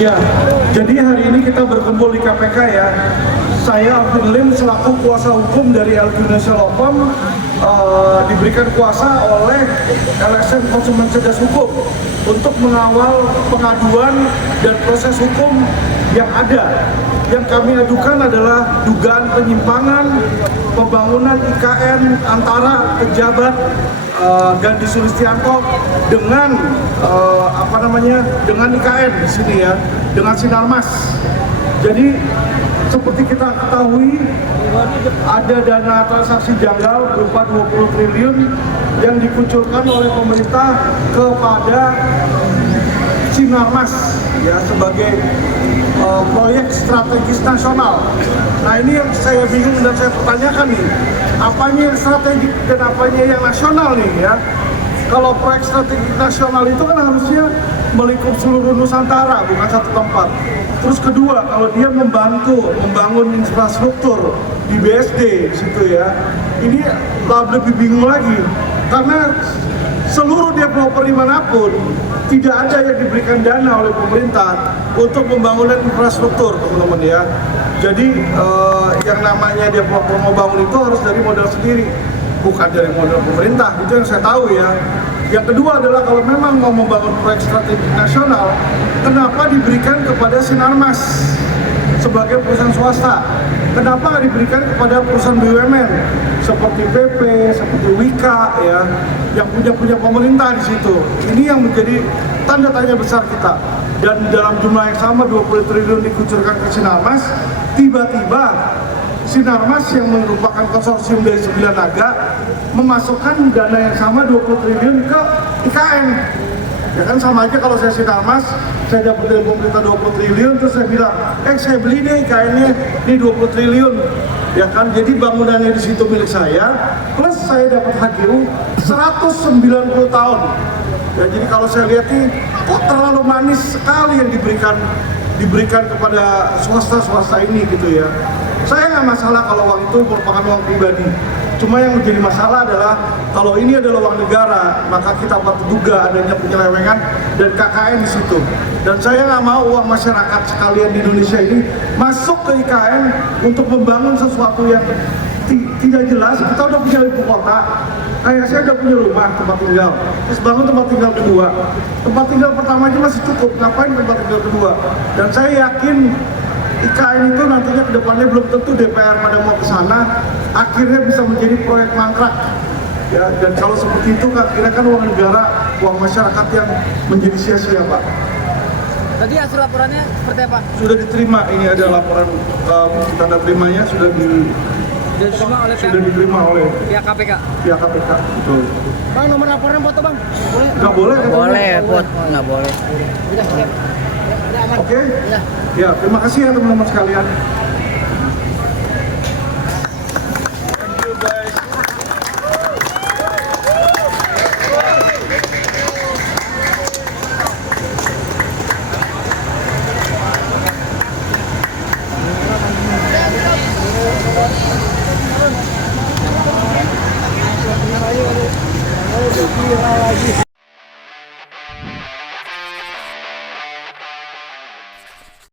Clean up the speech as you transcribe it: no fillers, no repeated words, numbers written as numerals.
Ya, jadi hari ini kita berkumpul di KPK ya. Saya Alvin Lim selaku kuasa hukum dari LQ Law Firm diberikan kuasa oleh LSM Konsumen Cerdas Hukum untuk mengawal pengaduan dan proses hukum yang ada. Yang kami adukan adalah dugaan penyimpangan pembangunan IKN antara pejabat Gandhi Sulistianto dengan dengan IKN di sini ya, dengan Sinarmas. Jadi seperti kita ketahui ada dana transaksi janggal berupa 20 triliun yang dikucurkan oleh pemerintah kepada Sinarmas ya sebagai proyek strategis nasional. Nah ini yang saya bingung dan saya pertanyakan nih, apanya yang strategis dan apanya yang nasional nih ya? Kalau proyek strategis nasional itu kan harusnya melingkup seluruh Nusantara, bukan satu tempat. Terus kedua, kalau dia membantu membangun infrastruktur di BSD situ ya, ini lebih bingung lagi karena seluruh developer dimanapun tidak ada yang diberikan dana oleh pemerintah untuk pembangunan infrastruktur, teman-teman ya. Jadi yang namanya developer mau bangun itu harus dari modal sendiri, bukan dari modal pemerintah. Itu yang saya tahu ya. Yang kedua adalah kalau memang mau membangun proyek strategi nasional, kenapa diberikan kepada Sinarmas sebagai perusahaan swasta? Kenapa nggak diberikan kepada perusahaan BUMN seperti PP, seperti Wika ya, yang punya pemerintah di situ? Ini yang menjadi tanda tanya besar kita. Dan dalam jumlah yang sama 20 triliun dikucurkan ke Sinarmas, tiba-tiba Sinarmas yang merupakan konsorsium dari 9 naga memasukkan dana yang sama 20 triliun ke IKN. Ya kan sama aja kalau saya Sinarmas, saya dapat dari pemerintah 20 triliun, terus saya bilang, saya beli deh IKN-nya, ini 20 triliun. Ya kan, jadi bangunannya di situ milik saya, plus saya dapat HGU 190 tahun. Ya, jadi kalau saya lihat nih, kok terlalu manis sekali yang diberikan kepada swasta-swasta ini gitu ya. Saya nggak masalah kalau uang itu merupakan uang pribadi. Cuma yang menjadi masalah adalah kalau ini adalah uang negara, maka kita patut duga adanya penyelewengan dan KKN di situ. Dan saya nggak mau uang masyarakat sekalian di Indonesia ini masuk ke IKN untuk membangun sesuatu yang tidak jelas. Kita udah punya ibu kota, kayak saya udah punya rumah, tempat tinggal, terus bangun tempat tinggal kedua. Tempat tinggal pertama aja masih cukup, ngapain tempat tinggal kedua? Dan saya yakin IKN itu nantinya ke depannya belum tentu DPR pada mau ke sana, akhirnya bisa menjadi proyek mangkrak. Ya, dan kalau seperti itu akhirnya kan uang negara, uang masyarakat yang menjadi sia-sia, Pak. Tadi hasil laporannya seperti apa? Sudah diterima, ini ada laporan tanda terimanya sudah diterima oleh pihak KPK. Pihak KPK, betul. Bang, nomor laporan foto bang? Boleh? Nggak boleh? Boleh, nggak boleh. Udah siap. Oke? Ya, terima kasih ya teman-teman sekalian. Thank you.